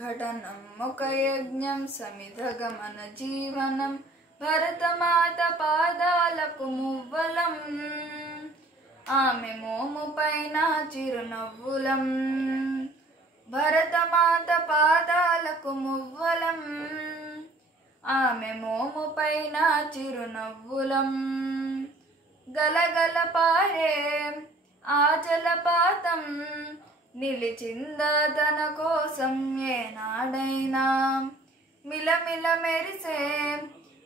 సంఘటనం ఒక యజ్ఞం సమిధగమన జీవనం భరతమాత పాదాలకు మువ్వలం ఆమె మోము పైన చిరునవ్వులం భరతమాత పాదాలకు మువ్వలం ఆమె మోము పైన చిరునవ్వులం గలగల పారే ఆ జలపాతం నిలిచిందా తన కోసం ఏనాడైనా మిలమిల మెరిసే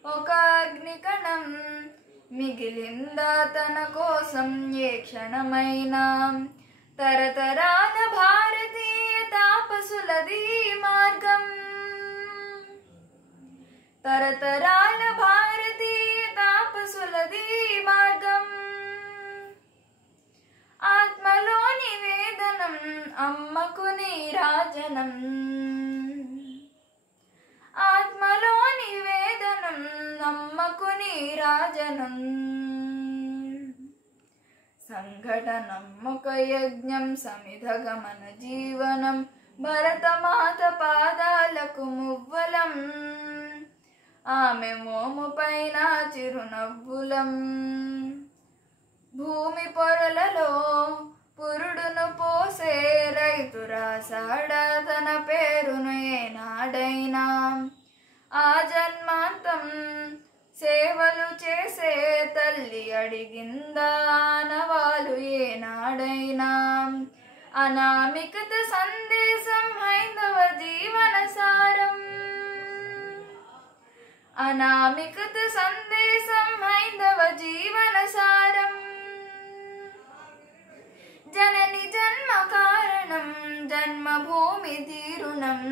ఒక అగ్నికణం మిగిలిందా తన కోసం ఏ క్షణమైనా తరతరాల భారతీయ తాపసులది మార్గం తరతరాల భారతీయ తాపసులది మార్గం ఆత్మలోని వేదనం అమ్మకు నీరాజనం ఆత్మలోని వేదనం అమ్మకు నీరాజనం సంఘటనం ఒక యజ్ఞం సమిధగమన జీవనం భరతమాత పాదాలకు మువ్వలం ఆమె మోము పైన చిరునవ్వులం భూమి పొరలలో పురుడును పోసే రైతు రాసాడ తన పేరును ఏనాడైనా ఆ జన్మాంతం సేవలు చేసే తల్లి అడిగిందా ఆనవాలు ఏనాడైనా అనామికత సందేశం హైందవ జీవన సారం అనామికత సందేశం హైందవ జీవన సారం జనని జన్మ కారణం జన్మభూమి తీరుణం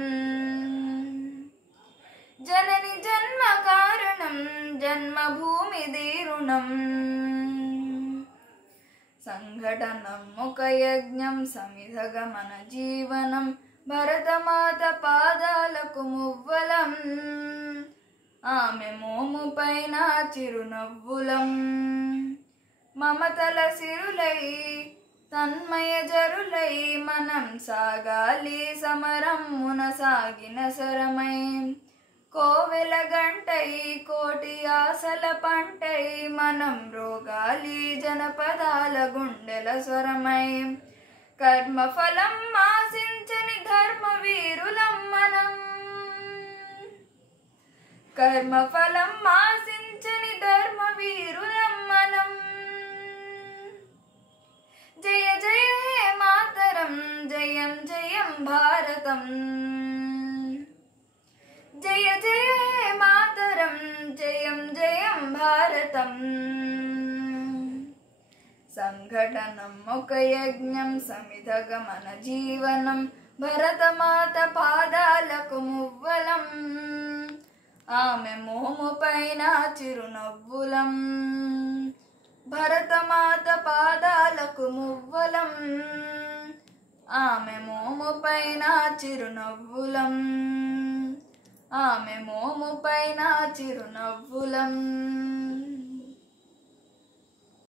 జనని జన్మ కారణం జన్మభూమి తీరుణం సంఘటనం ఒక యజ్ఞం సమిధగమన జీవనం భరతమాత పాదాలకు మువ్వలం ఆమె మోము పైన చిరునవ్వులం మమతల సిరులై తన్మయ జరులై మనం సాగాలి సమరమ్మున సాగిన సరమై కోవెల గంటై కోటి ఆశల పంటై మనం రోగాలి జనపదాల గుండెల స్వరమై కర్మఫలం ఆశించని ధర్మ వీరులం మనం కర్మఫలం ఆశించని ధర్మ వీరులం మనం జయ జయ హే మాతరం జయం జయం భారతం జయ జయ హే మాతరం జయం జయం భారతం సంఘటనం ఒక యజ్ఞం సమిధగమన జీవనం భరతమాత పాదాలకు మువ్వలం ఆమె మోము పైన చిరునవ్వులం భరతమాత పాదాలకు మువ్వలం ఆమె మోము పైన చిరునవ్వులం ఆమె మోము పైన చిరునవ్వులం